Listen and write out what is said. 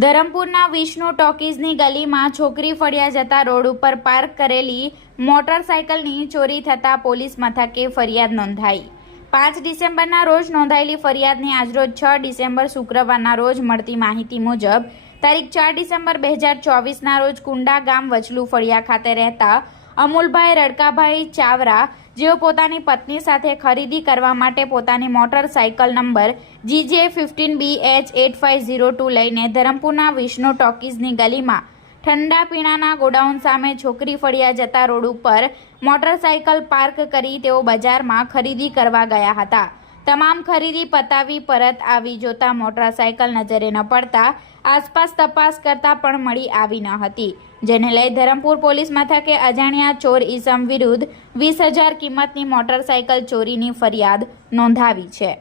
ધરમપુરના વિષ્ણુ ટોકીઝની ગલીમાં છોકરી ફળિયા જતા રોડ ઉપર પાર્ક કરેલી મોટરસાયકલની ચોરી થતાં પોલીસ મથકે ફરિયાદ નોંધાઈ. પાંચ ડિસેમ્બરના રોજ નોંધાયેલી ફરિયાદની આજરોજ છ ડિસેમ્બર શુક્રવારના રોજ મળતી માહિતી મુજબ, તારીખ ચાર ડિસેમ્બર બે હજાર ચોવીસના રોજ કુંડા ગામ વચલુ ફળિયા ખાતે રહેતા અમુલભાઈ રડકાભાઈ ચાવરા જેઓ પોતાની પત્ની સાથે ખરીદી કરવા માટે પોતાની motorcycle number GJ fifteen B H eight five zero two લઈને ધરમપુરના વિષ્ણુ ટોકીઝની ગલીમાં ઠંડા પીણાના ગોડાઉન સામે છોકરી ફળિયા જતા રોડ ઉપર મોટરસાયકલ પાર્ક કરી તેઓ બજારમાં ખરીદી કરવા ગયા હતા. તમામ ખરીદી પતાવી પરત આવી જોતા મોટરસાયકલ નજરે ન પડતા આસપાસ તપાસ કરતા પણ મળી આવી ન હતી. જેને લઈ ધરમપુર પોલીસ મથકે અજાણ્યા ચોર ઈસમ વિરુદ્ધ વીસ હજાર કિંમતની મોટરસાયકલ ચોરીની ફરિયાદ નોંધાવી છે.